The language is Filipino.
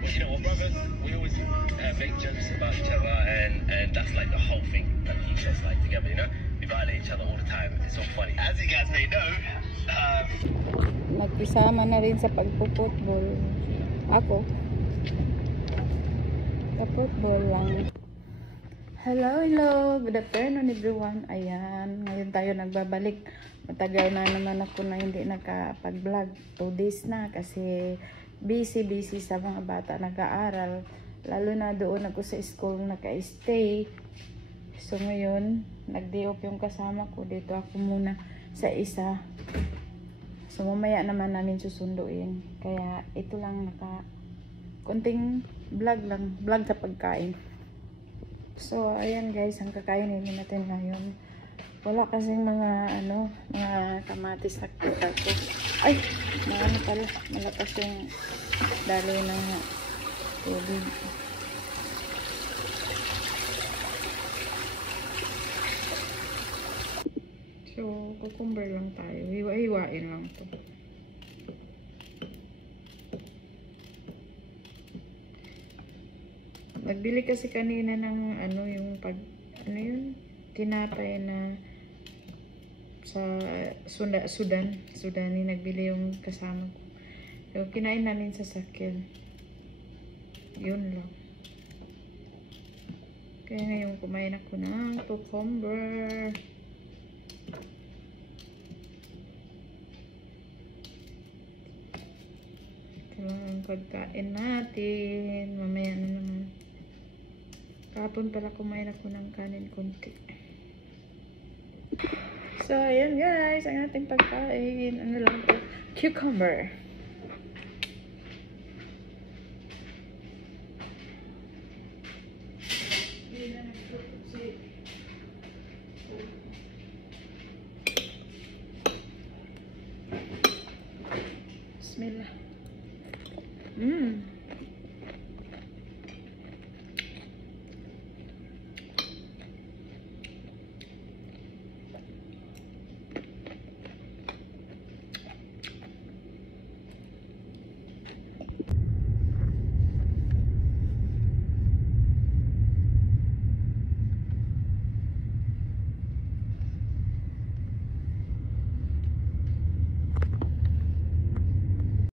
Well, you know what, brother? We always make jokes about each other, and that's like the whole thing that keeps us like together. You know, we violate each other all the time. It's so funny. As you guys may know, magkisama na rin sa pagpo-football. Ako, sa football lang. Hello, good afternoon everyone. Ayan, ngayon tayo nagbabalik. Matagal na naman ako na hindi nakapag-vlog. 2 days na kasi busy sa mga bata nag-aaral. Lalo na doon ako sa school naka-stay. So ngayon, nag-day off yung kasama ko. Dito ako muna sa isa. So mamaya naman namin susunduin. Kaya ito lang konting vlog lang. Vlog sa pagkain. So ayan guys, ang kakainin natin ngayon. Wala kasing mga kamatis na kita ko. Ay, pala. Malakas yung daloy ng tubig. So, cucumber lang tayo. Hiwa-hiwain lang to. Nagbili kasi kanina ng tinapay na sa Sudani nagbili yung kasama ko. So, kinain namin sa sakyan. Yun lang. Kaya ngayon kumain ako ng cucumber. Ito lang ang pagkain natin. Mamaya na naman. Kahapon pala kumain ako ng kanin konti. So, ayan guys, ang ating pagkain. Ano lang ito? Cucumber. Bismillah.